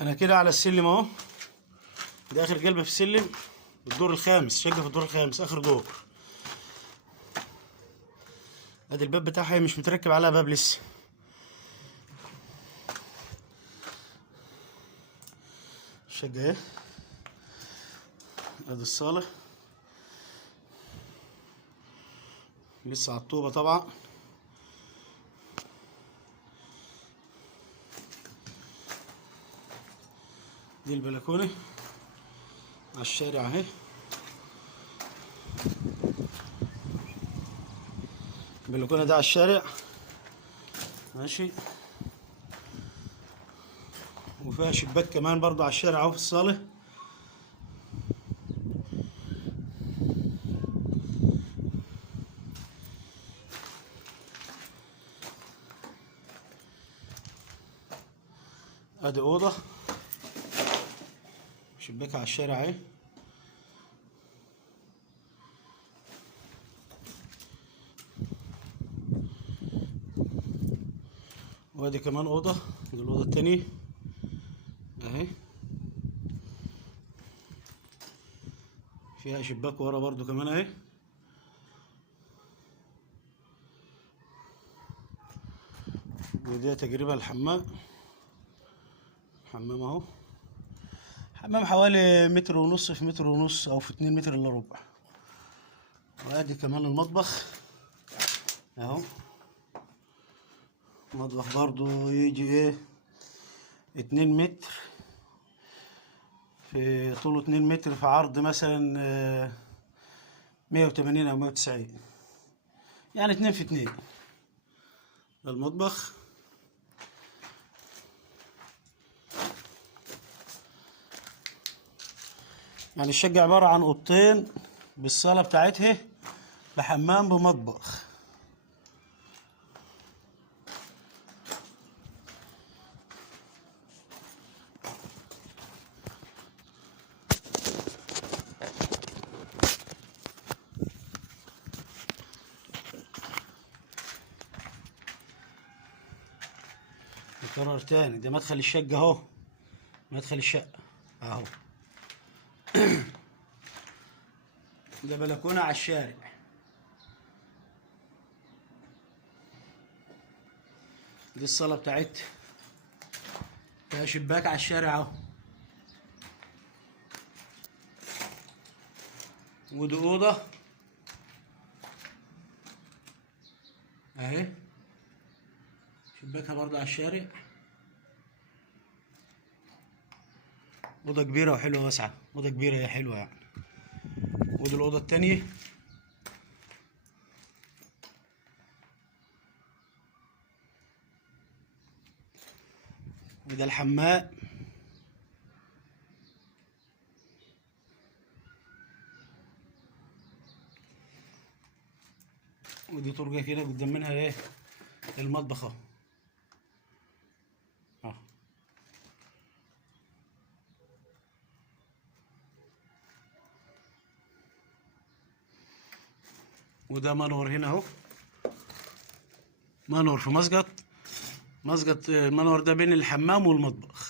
انا كده على السلم اهو. ده اخر جلبه في السلم، الدور الخامس، شقه في الدور الخامس اخر دور. ادي الباب بتاعها، مش متركب عليها باب لسه. الشقه اهي، ادي الصاله لسه على الطوبه طبعا. دي البلكونه على الشارع اهي. البلكونه ده على الشارع ماشي، وفيها شباك كمان برضو على الشارع اهو في الصاله. ادي اوضه، شباك على الشارع اهي. وادي كمان اوضه، دي الاوضه التانية اهي، فيها شباك ورا برضو كمان اهي. ودي تقريبا الحمام. حمام اهو، حمام حوالي متر ونص في متر ونص او في 2 متر الا ربع. وادي كمان المطبخ اهو. مطبخ برضو يجي ايه 2 متر في طوله، 2 متر في عرض مثلا 180 او 190، يعني 2 في 2. ده المطبخ. يعني الشقة عبارة عن اوضتين بالصالة بتاعتها بحمام بمطبخ. نكرر تاني، ده مدخل الشقة اهو، مدخل الشقة اهو. ده بلكونة على الشارع. دي الصالة بتاعتها، فيها شباك على الشارع اهو. ودي أوضة اهي، شباكها برضه على الشارع. أوضة كبيرة وحلوة واسعة، أوضة كبيرة هي حلوة يعني. ودي الأوضة التانية. وده الحمام. ودي طرقة كده قدام منها ايه المطبخ اهو. اه. وده منور هنا اهو، منور في مسقط. مسقط المنور ده بين الحمام والمطبخ.